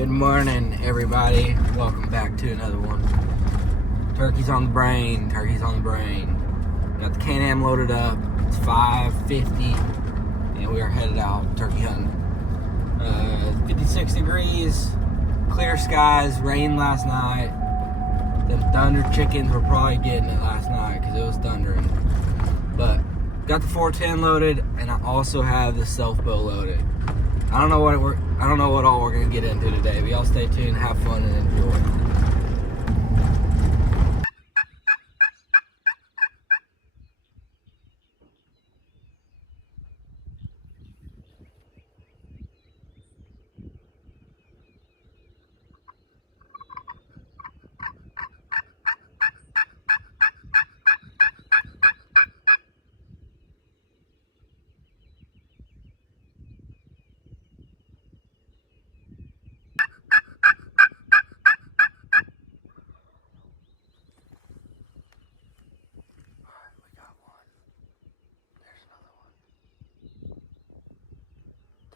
Good morning, everybody. Welcome back to another one. Turkey's on the brain. Turkey's on the brain. Got the Can-Am loaded up. It's 5:50, and we are headed out turkey hunting. 56 degrees, clear skies, rain last night. Them thunder chickens were probably getting it last night because it was thundering. But got the 410 loaded, and I also have the self bow loaded. I don't know what all we're gonna get into today, but y'all stay tuned, have fun, and enjoy.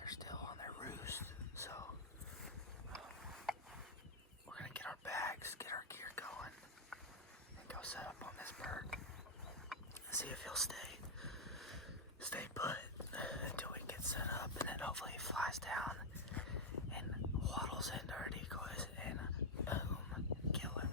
Still on their roost, so we're gonna get our bags, get our gear going, and go set up on this bird. See if he'll stay put until we get set up, and then hopefully he flies down and waddles into our decoys, and boom, kill him.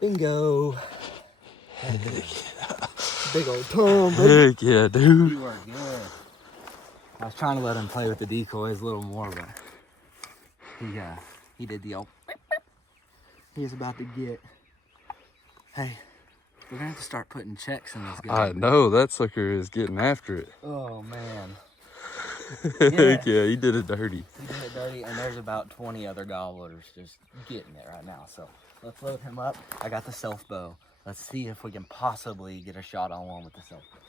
Bingo. Heck yeah. Big old Tom, baby. Heck yeah, dude. You are good. I was trying to let him play with the decoys a little more, but he did the old. He is about to get. Hey, we're gonna have to start putting checks in this guy. I know, that sucker is getting after it. Oh man. Heck yeah, he did it dirty. He did it dirty, and there's about 20 other gobblers just getting it right now. So let's load him up. I got the self bow. Let's see if we can possibly get a shot on one with the self bow.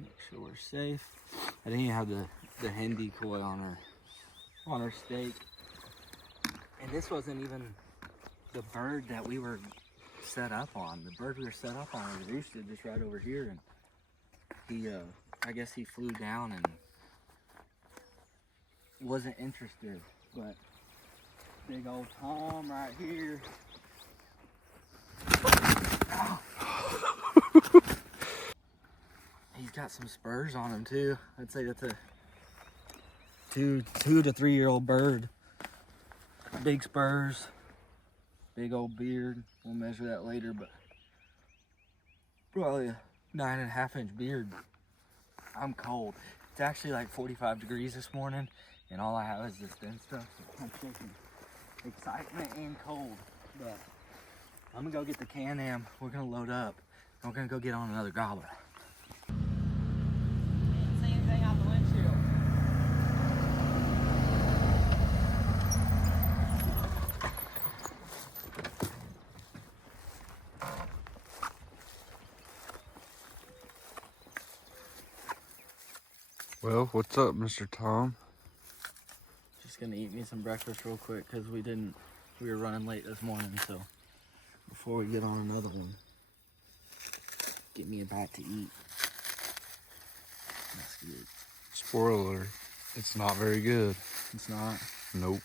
Make sure we're safe. I didn't even have the hen decoy on her stake. And this wasn't even the bird that we were set up on. The bird we were set up on was roosted just right over here, and he, I guess he flew down and wasn't interested. But big old Tom right here. He's got some spurs on him too. I'd say that's a two to 3 year old bird. Big spurs, big old beard. We'll measure that later, but probably a 9.5 inch beard. I'm cold. It's actually like 45 degrees this morning, and all I have is this thin stuff. So I'm shaking excitement and cold. But I'm gonna go get the Can-Am. We're gonna load up, and we're gonna go get on another gobbler. Can't see anything out the windshield. Well, what's up, Mr. Tom? Just gonna eat me some breakfast real quick because we were running late this morning. So before we get on another one, get me a bite to eat. That's good. Spoiler, it's not very good. It's not. Nope.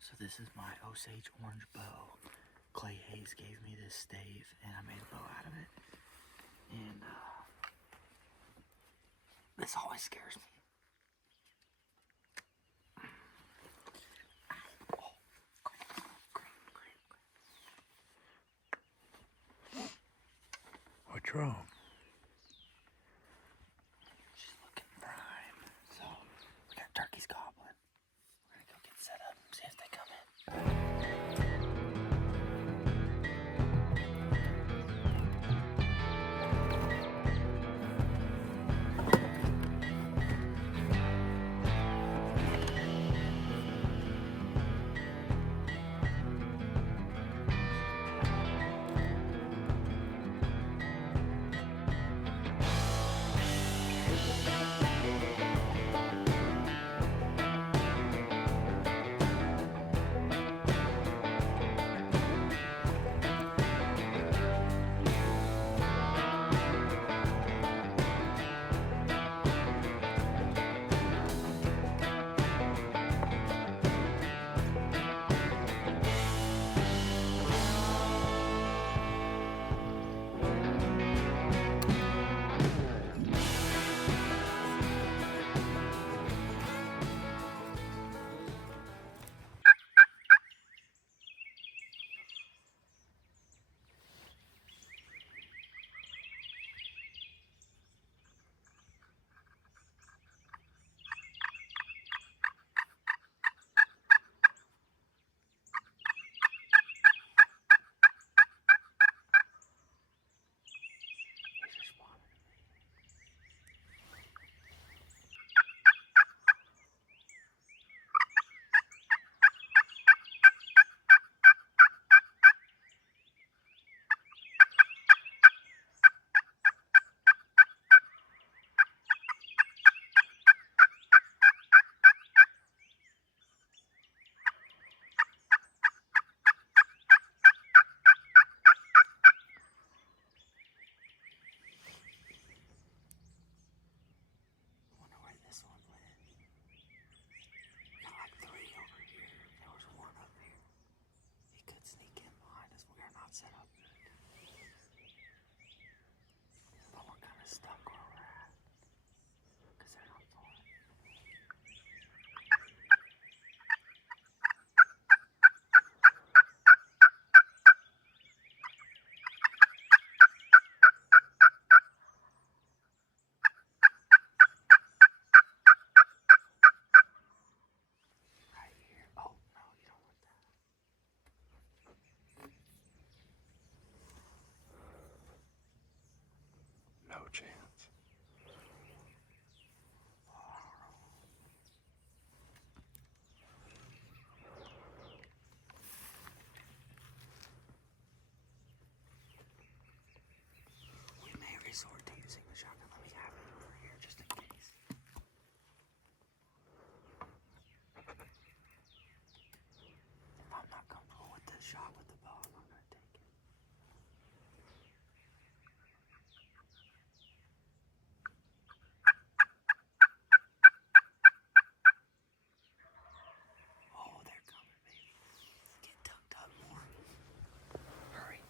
So this is my Osage orange bow. Clay Hayes gave me this stave, and I made a bow out of it. And this always scares me. What's wrong? She's looking prime. So we got turkeys gobbling. We're gonna go get set up and see if they come in. chance. We may resort to using the shotgun. Let me have it over here just in case. If I'm not comfortable with this shot with the bow, I'm not gonna take it. Oh, they're coming, baby. Get tucked up more. Hurry.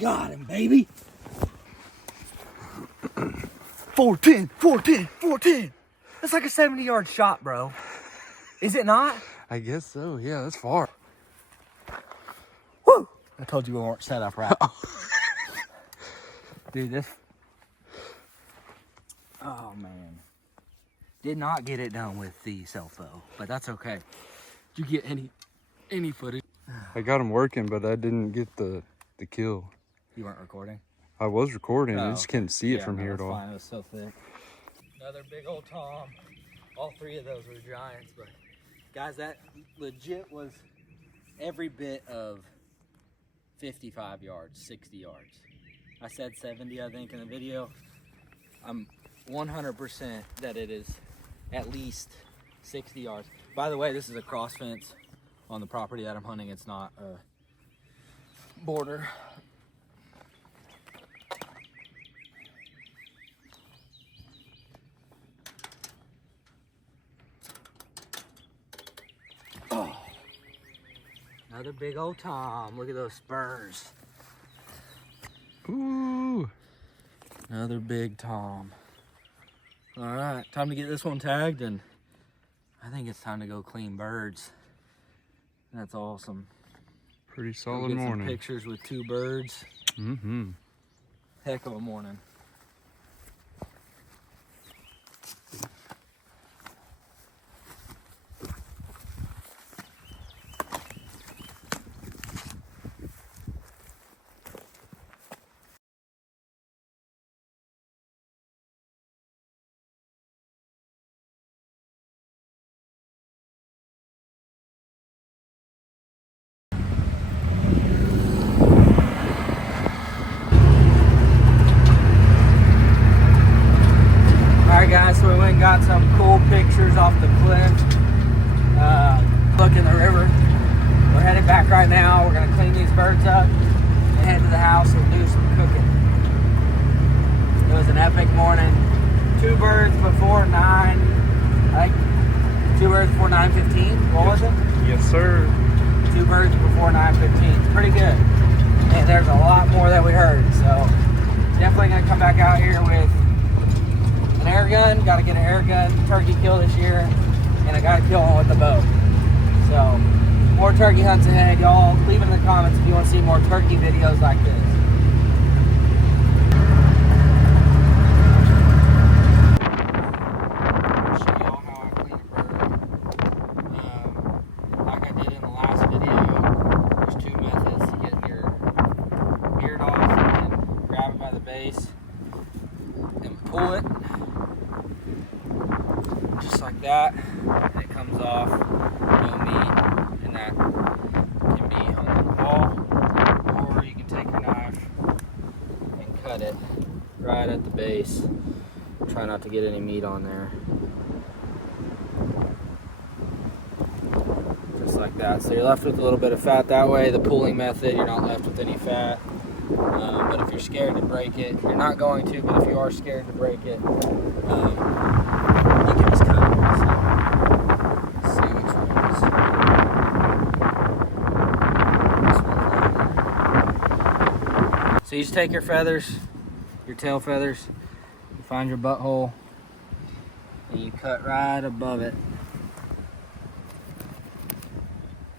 Got him, baby. 410, 410, 410. That's like a 70-yard shot, bro. Is it not? I guess so. Yeah, that's far. Woo! I told you we weren't set up right. Dude, this... Oh, man. Did not get it done with the cell phone, but that's okay. Did you get any footage? I got him working, but I didn't get the kill. You weren't recording? I was recording. I Oh, just couldn't see it yeah, from no, here at that's all. fine. It was so thick. Another big old Tom. All three of those were giants, but guys, that legit was every bit of 55 yards, 60 yards. I said 70, I think, in the video. I'm 100% that it is at least 60 yards. By the way, this is a cross fence on the property that I'm hunting. It's not a border. Oh, another big old tom. Look at those spurs. Ooh. Another big tom. All right, time to get this one tagged, and I think it's time to go clean birds. That's awesome. Pretty solid get morning. Some pictures with 2 birds. Mm-hmm. Heck of a morning. Guys, so we went and got some cool pictures off the cliff. Look in the river. We're headed back right now. We're gonna clean these birds up and head to the house and do some cooking. It was an epic morning. 2 birds before 9. I think 2 birds before 9:15. What was it? Yes, sir. 2 birds before 9:15. Pretty good. And there's a lot more that we heard. So definitely gonna come back out here with an air gun. Got to get an air gun turkey kill this year, and I got to kill one with the bow. So more turkey hunts ahead, y'all. Leave in the comments if you want to see more turkey videos like this. I'll show y'all how I clean a bird. Like I did in the last video, there's 2 methods to get your beard off. You can grab it by the base and pull it just like that, and it comes off, no meat, and that can be hung on the wall, or you can take your knife and cut it right at the base. Try not to get any meat on there. Just like that. So you're left with a little bit of fat that way. The pulling method, you're not left with any fat. But if you're scared to break it, you're not going to, but if you are scared to break it, you can just cut it. So, let's see which ones. This one's not. So you just take your feathers, your tail feathers, you find your butthole, and you cut right above it.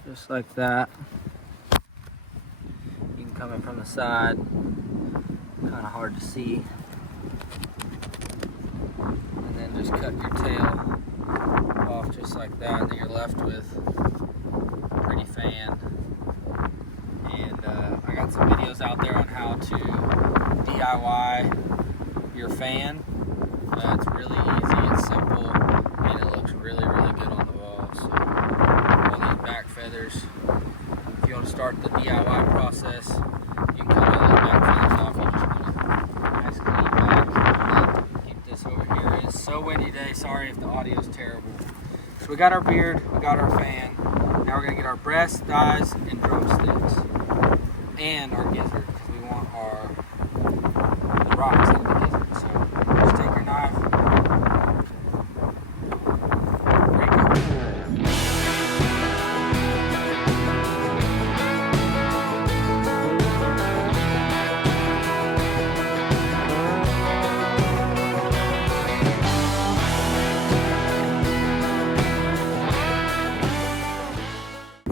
Just like that. Coming from the side, kind of hard to see, and then just cut your tail off just like that, and then you're left with a pretty fan. And I got some videos out there on how to DIY your fan. It's really easy, it's simple, and it looks really good on the wall. So all these back feathers, if you want to start the DIY process, you can cut all those back feathers off. You just want a nice clean back. Keep this over here. It's so windy today. Sorry if the audio is terrible. So we got our beard, we got our fan. Now we're gonna get our breast, thighs, and drumsticks, and our gizzard, because we want the rocks in the gizzard. So just take your knife, break it.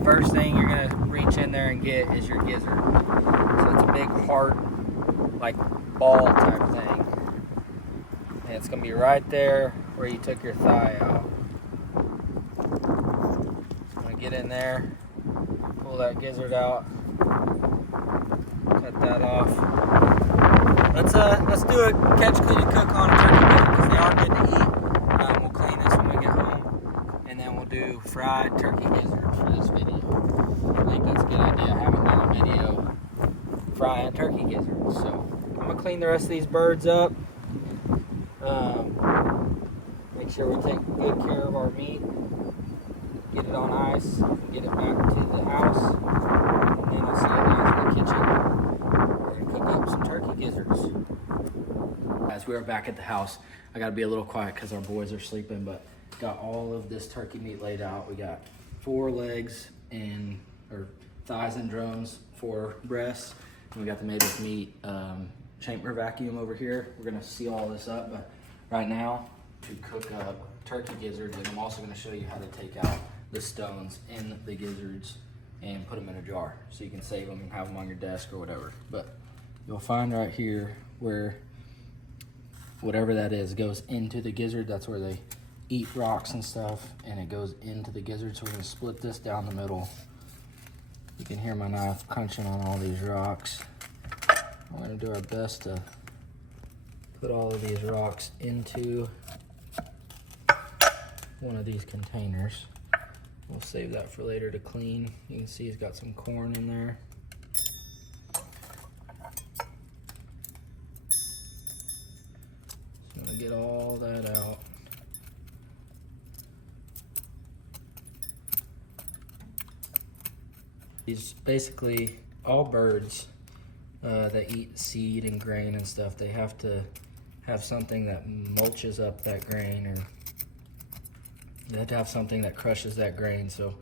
First thing you're gonna reach in there and get is your gizzard. So it's a big heart, like ball type thing. And it's gonna be right there where you took your thigh out. I'm gonna get in there, pull that gizzard out, cut that off. Let's do a catch, clean, and cook on a turkey gizzard because they are good to eat. We'll clean this when we get home. fried turkey gizzards for this video. I think that's a good idea. I haven't done a video frying turkey gizzards, so I'm gonna clean the rest of these birds up. Make sure we take good care of our meat. Get it on ice, get it back to the house, and then I'll see you guys in the kitchen. We're gonna cook up some turkey gizzards. As we are back at the house, I gotta be a little quiet because our boys are sleeping, but got all of this turkey meat laid out. We got 4 legs or thighs and drums, 4 breasts, and we got the made with meat chamber vacuum over here. We're gonna seal all this up, but right now to cook up turkey gizzards, and I'm also gonna show you how to take out the stones in the gizzards and put them in a jar so you can save them and have them on your desk or whatever. But you'll find right here where whatever that is goes into the gizzard. That's where they eat rocks and stuff, and it goes into the gizzard. So we're gonna split this down the middle. You can hear my knife crunching on all these rocks. We're gonna do our best to put all of these rocks into one of these containers. We'll save that for later to clean. You can see he's got some corn in there. So I'm gonna get all that out. These basically all birds that eat seed and grain and stuff, they have to have something that mulches up that grain, or they have to have something that crushes that grain. So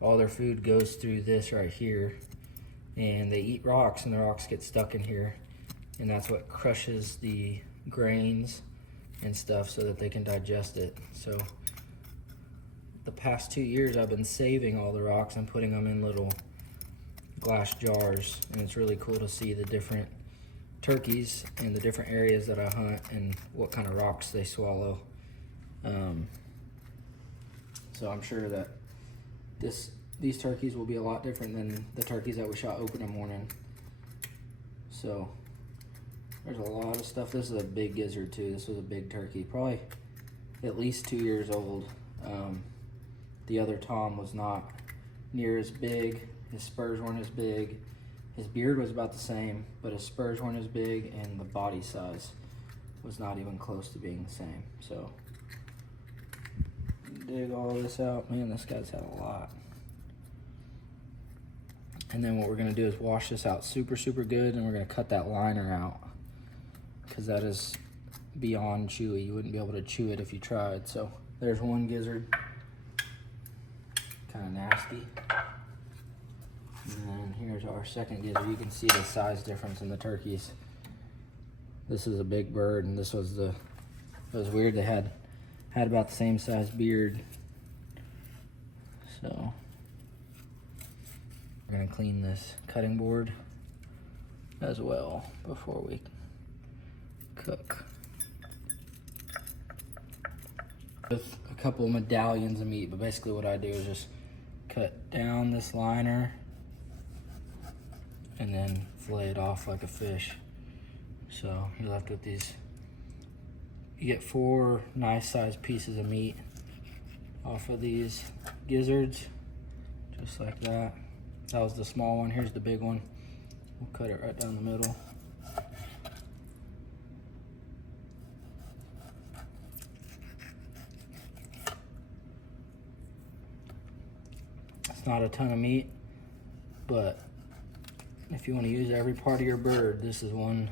all their food goes through this right here, and they eat rocks, and the rocks get stuck in here, and that's what crushes the grains and stuff so that they can digest it. So the past 2 years I've been saving all the rocks and putting them in little glass jars, and it's really cool to see the different turkeys and the different areas that I hunt and what kind of rocks they swallow. So I'm sure that these turkeys will be a lot different than the turkeys that we shot open in the morning. So there's a lot of stuff. This is a big gizzard too. This was a big turkey, probably at least 2 years old. The other Tom was not near as big. His spurs weren't as big. His beard was about the same, but his spurs weren't as big, and the body size was not even close to being the same. So dig all this out. Man, this guy's had a lot. And then what we're gonna do is wash this out super, super good, and we're gonna cut that liner out because that is beyond chewy. You wouldn't be able to chew it if you tried. So there's one gizzard, kind of nasty. And then here's our second gizzard. You can see the size difference in the turkeys. This is a big bird, and this was it was weird. They had about the same size beard. So we're gonna clean this cutting board as well before we cook. With a couple of medallions of meat, but basically what I do is just cut down this liner and then fillet it off like a fish. So you're left with these. You get 4 nice sized pieces of meat off of these gizzards, just like that. That was the small one. Here's the big one. We'll cut it right down the middle. It's not a ton of meat, but if you want to use every part of your bird, this is one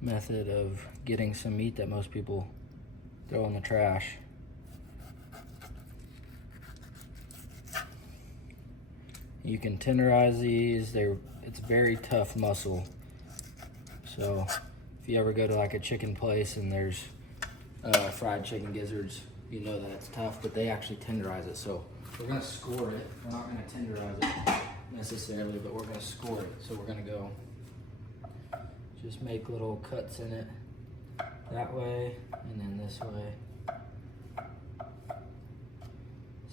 method of getting some meat that most people throw in the trash. You can tenderize these. It's very tough muscle. So if you ever go to like a chicken place and there's fried chicken gizzards, you know that it's tough, but they actually tenderize it. So we're gonna score it. We're not gonna tenderize it necessarily, but we're gonna score it. So we're gonna go just make little cuts in it that way and then this way.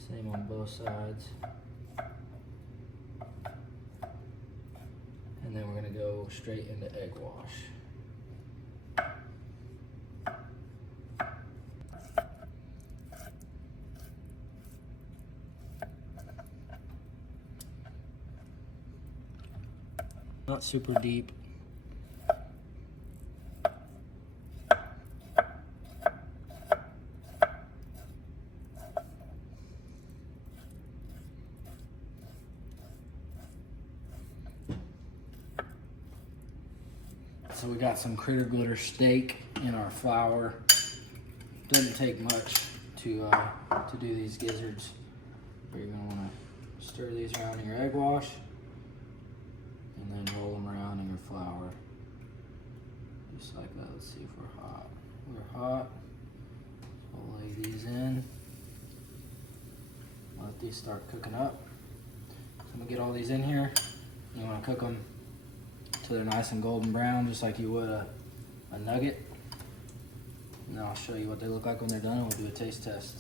Same on both sides. And then we're gonna go straight into egg wash. Not super deep. So we got some critter glitter steak in our flour. Doesn't take much to do these gizzards. But you're gonna wanna stir these around in your egg wash and then roll them around in your flour. Just like that. Let's see if we're hot. We're hot. So we'll lay these in. Let these start cooking up. So I'm gonna get all these in here. You wanna cook them till they're nice and golden brown, just like you would a nugget. And then I'll show you what they look like when they're done, and we'll do a taste test.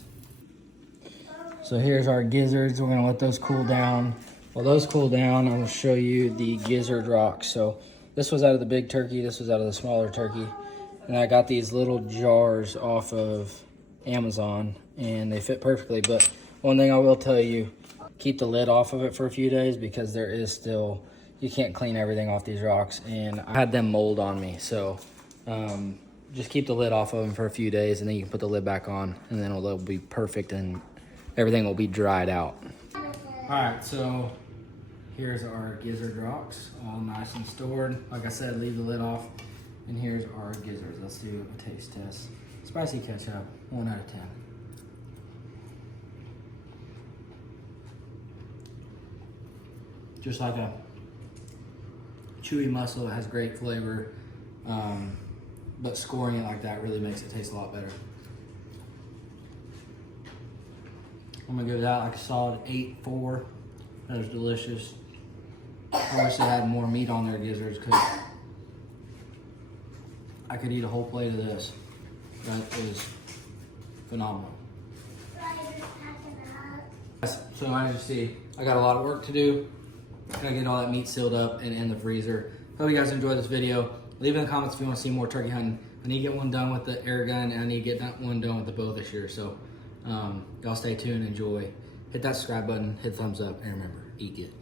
So here's our gizzards. We're gonna let those cool down. While those cool down, I'm gonna show you the gizzard rocks. So this was out of the big turkey, this was out of the smaller turkey. And I got these little jars off of Amazon, and they fit perfectly. But one thing I will tell you, keep the lid off of it for a few days, because there is still, you can't clean everything off these rocks, and I had them mold on me. So just keep the lid off of them for a few days, and then you can put the lid back on, and then it'll be perfect and everything will be dried out. All right, so here's our gizzard rocks, all nice and stored. Like I said, leave the lid off. And here's our gizzards. Let's do a taste test. Spicy ketchup, 1 out of 10. Just like a chewy mussel, it has great flavor, but scoring it like that really makes it taste a lot better. I'm gonna give that like a solid 8.4. That was delicious. I wish they had more meat on their gizzards, because I could eat a whole plate of this. That is phenomenal. So as you see, I got a lot of work to do. Gotta get all that meat sealed up and in the freezer. Hope you guys enjoyed this video. Leave in the comments if you want to see more turkey hunting. I need to get one done with the air gun, and I need to get that one done with the bow this year. So y'all stay tuned, enjoy. Hit that subscribe button, hit thumbs up, and remember, eat good.